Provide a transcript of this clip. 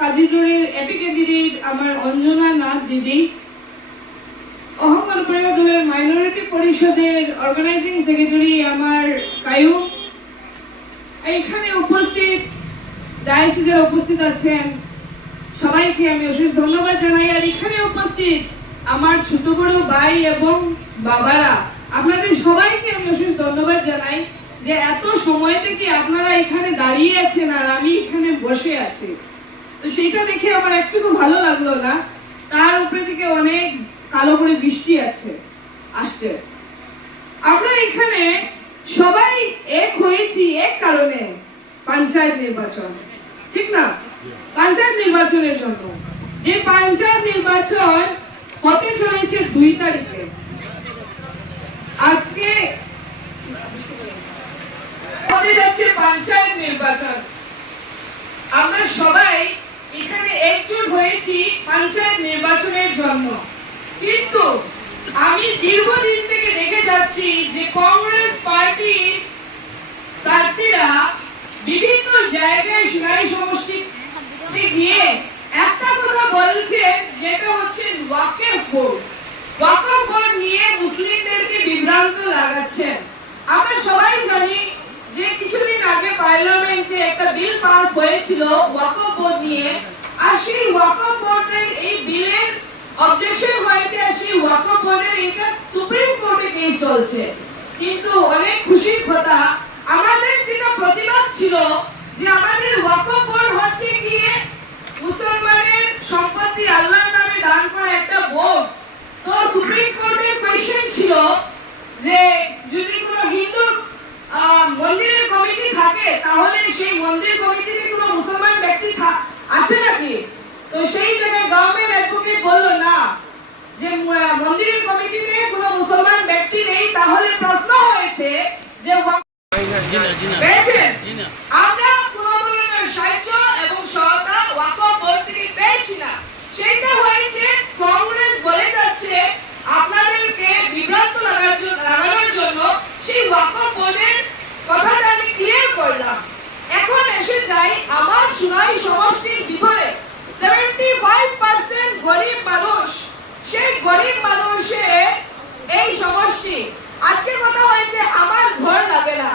কাজীজুড়ির AP candidate আমার অঞ্জনা নাথ দিদি, অহংকার দলের মাইনরিটি পরিষদের অর্গানাইজিং সেক্রেটারি আমার কায়ুম, এখানে উপস্থিত ডায়াসিসের উপস্থিত আছেন সবাইকে আমি অশেষ ধন্যবাদ জানাই। আর এখানে উপস্থিত আমার ছোট বড় ভাই এবং বাবারা, আপনাদের সবাইকে আমি অশেষ ধন্যবাদ জানাই যে এত সময় থেকে আপনারা এখানে দাঁড়িয়ে আছেন আর আমি এখানে বসে আছি। তো সেইটা দেখে আমার একটু ভালো লাগলো না। তার উপরে থেকে অনেক কালো করে বৃষ্টি আসছে। আমরা এখানে সবাই এক হয়েছি এক কারণে, পঞ্চায়েত নির্বাচন, ঠিক না? পঞ্চায়েত নির্বাচনের জন্য, যে পঞ্চায়েত নির্বাচন হতে চলেছে 2 তারিখে। আজকে হতে যাচ্ছে পঞ্চায়েত নির্বাচন। আমরা সবাই এখানে একজোট হয়েছি পঞ্চায়েত নির্বাচনের জন্য। কিন্তু আমি দীর্ঘদিন থেকে দেখে যাচ্ছি যে কংগ্রেস পার্টির প্রার্থীরা বিভিন্ন জায়গায় সোনালী সমষ্টিতে গিয়ে একটা কথা বলছেন, যেটা হচ্ছে ওয়াকফ বোর্ড নিয়ে মুসলিমদেরকে বিভ্রান্ত লাগাচ্ছেন। আমরা সবাই জানি যে কিছুদিন আগে পার্লামেন্টে একটা বিল পাস হয়েছিল ওয়াকফ বোর্ড নিয়ে, আর সেই ওয়াকফ বোর্ডের এই বিলের অবজেকশন হয়েছে, আর সেই ওয়াকফ বোর্ডের এটা সুপ্রিম কোর্টে কেস চলছে। কিন্তু অনেক খুশির কথা, আমাদের যেটা প্রতিবাদ ছিল যে আমাদের ওয়াকফ বোর্ড হচ্ছে গিয়ে মুসলমানের সম্পত্তি আল্লাহর নামে দান করা একটা বোর্ড। তো সুপ্রিম কোর্টের কোয়েশ্চেন ছিল যে যদি কোনো হিন্দু মন্দিরের কমিটি থাকে তাহলে সেই মন্দির কমিটিতে কোনো মুসলমান ব্যক্তি আছে নাকি? তো সেই জায়গায় গভর্নমেন্ট অ্যাডভোকেট বললো না, যে মন্দিরের কমিটিতে কোনো মুসলমান ব্যক্তি নেই। তাহলে প্রশ্ন হয়েছে যে আমরা কোনো ধরনের সাহায্য এবং সহায়তা ওয়াকফ বোর্ড থেকে পেয়েছি না। সেটা হয়েছে কংগ্রেস বলে যাচ্ছে আপনাদেরকে বিভ্রান্ত লাগানোর জন্য সেই ওয়াকফ বোর্ডের কথাটা আমি ক্লিয়ার করলাম। এখন এসে যাই আমার সোনালী সমষ্টির ভিতরে 75% গরিব মানুষ। সেই গরিব মানুষের এই সমষ্টি, আজকে কথা হয়েছে আমার ঘর লাগে না,